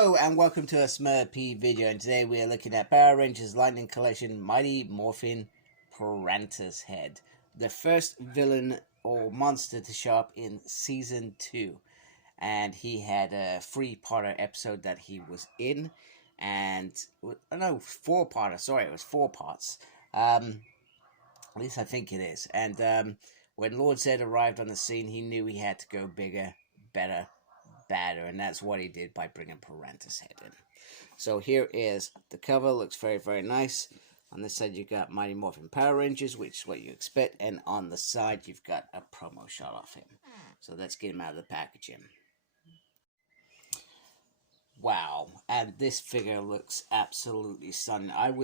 Hello and welcome to a Smurp video, and today we are looking at Power Rangers Lightning Collection Mighty Morphin Priantishead, the first villain or monster to show up in Season 2. And he had a 3-parter episode that he was in, and, no, 4-parter, sorry, it was 4 parts. At least I think it is. And when Lord Zed arrived on the scene, he knew he had to go bigger, better, badder, and that's what he did by bringing Priantishead in. So here is the cover. Looks very, very nice. On this side, you've got Mighty Morphin Power Rangers, which is what you expect, and on the side, you've got a promo shot of him. So let's get him out of the packaging. Wow, and this figure looks absolutely stunning. I've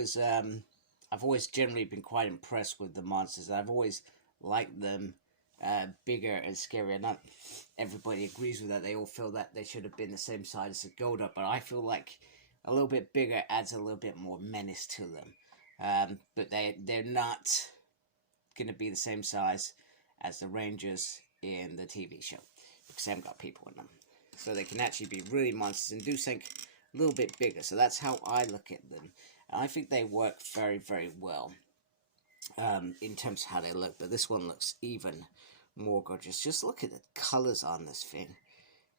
always generally been quite impressed with the monsters. I've always liked them bigger and scarier. Not everybody agrees with that. They all feel that they should have been the same size as the Golda, but I feel like a little bit bigger adds a little bit more menace to them. But they're not going to be the same size as the Rangers in the TV show, because they haven't got people in them. So they can actually be really monsters and do something a little bit bigger. So that's how I look at them. And I think they work very, very well in terms of how they look. But this one looks even more gorgeous. Just look at the colors on this thing.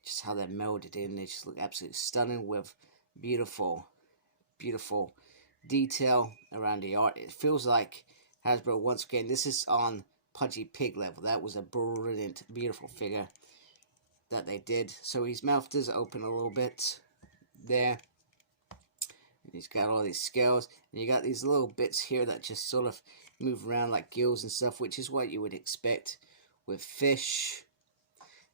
Just how they're melded in. They just look absolutely stunning with beautiful, beautiful detail around the art. It feels like Hasbro, once again, this is on Pudgy Pig level. That was a brilliant, beautiful figure that they did. So his mouth does open a little bit there. And he's got all these scales. And you got these little bits here that just sort of move around like gills and stuff, which is what you would expect with fish.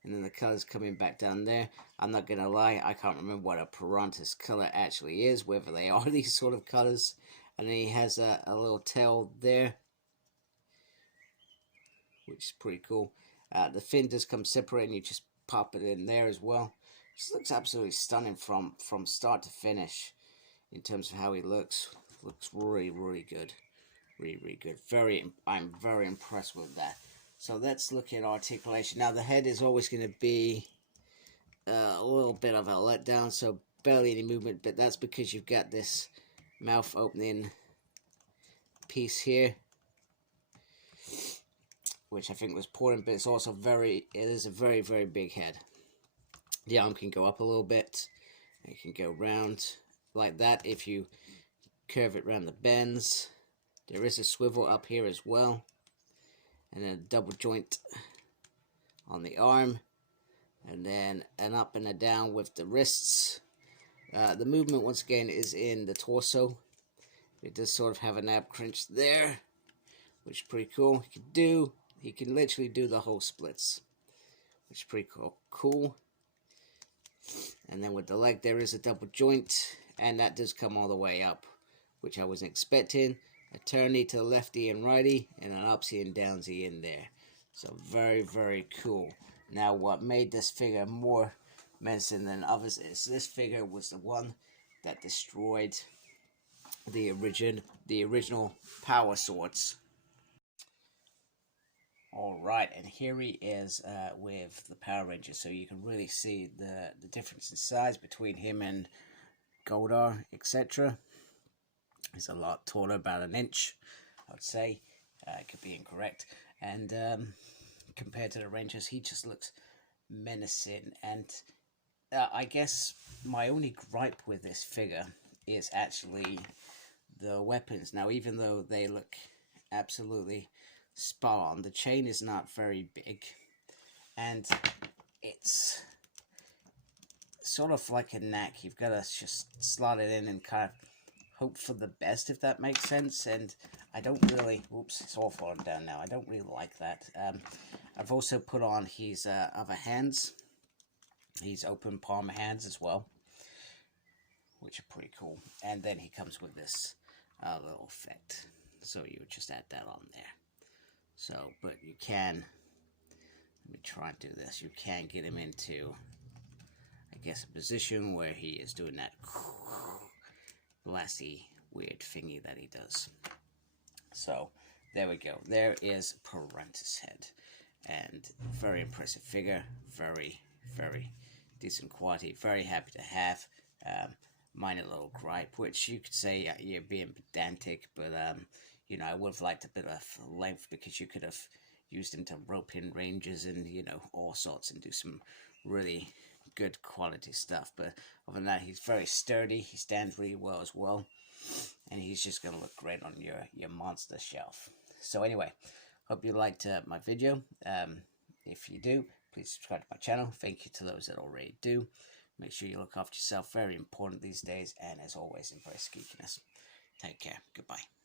And then the colors coming back down there. I'm not gonna lie, I can't remember what a Priantis color actually is, whether they are these sort of colors. And then he has a little tail there, which is pretty cool. The fin does come separate, and you just pop it in there as well. This looks absolutely stunning from start to finish in terms of how he looks. Looks really, really good. Really, really good. I'm very impressed with that. So let's look at articulation. Now the head is always going to be a little bit of a letdown, so barely any movement, but that's because you've got this mouth opening piece here, which I think was important, but it's also it is a very, very big head. The arm can go up a little bit. It can go round like that if you curve it around the bends. There is a swivel up here as well, and then a double joint on the arm, and then an up and a down with the wrists. The movement, once again, is in the torso. It does sort of have an ab crunch there, which is pretty cool. He can literally do the whole splits, which is pretty cool. And then with the leg, there is a double joint, and that does come all the way up, which I wasn't expecting. A turny to the lefty and righty, and an upsy and downsy in there. So very, very cool. Now, what made this figure more menacing than others is this figure was the one that destroyed the original Power Swords. Alright, and here he is with the Power Rangers, so you can really see the difference in size between him and Goldar, etc. He's a lot taller, about an inch, I would say. It could be incorrect. And compared to the Rangers, he just looks menacing. And I guess my only gripe with this figure is actually the weapons. Now, even though they look absolutely spot on, the chain is not very big, and it's sort of like a knack. You've got to just slot it in and kind of hope for the best, if that makes sense. And I don't really, whoops, it's all falling down now. I don't really like that. I've also put on his other hands, his open palm hands as well, which are pretty cool. And then he comes with this little effect, so you would just add that on there. So, but you can, let me try and do this, you can get him into, I guess, a position where he is doing that blasty, weird thingy that he does. So, there we go. There is Priantishead. And very impressive figure. Very, very decent quality. Very happy to have. minor little gripe, which you could say you're being pedantic, but you know, I would have liked a bit of length, because you could have used him to rope in ranges and, you know, all sorts, and do some really good quality stuff. But other than that, he's very sturdy, he stands really well as well, and he's just going to look great on your monster shelf. So anyway, hope you liked my video. If you do, please subscribe to my channel. Thank you to those that already do. Make sure you look after yourself, very important these days, and as always, embrace geekiness. Take care. Goodbye.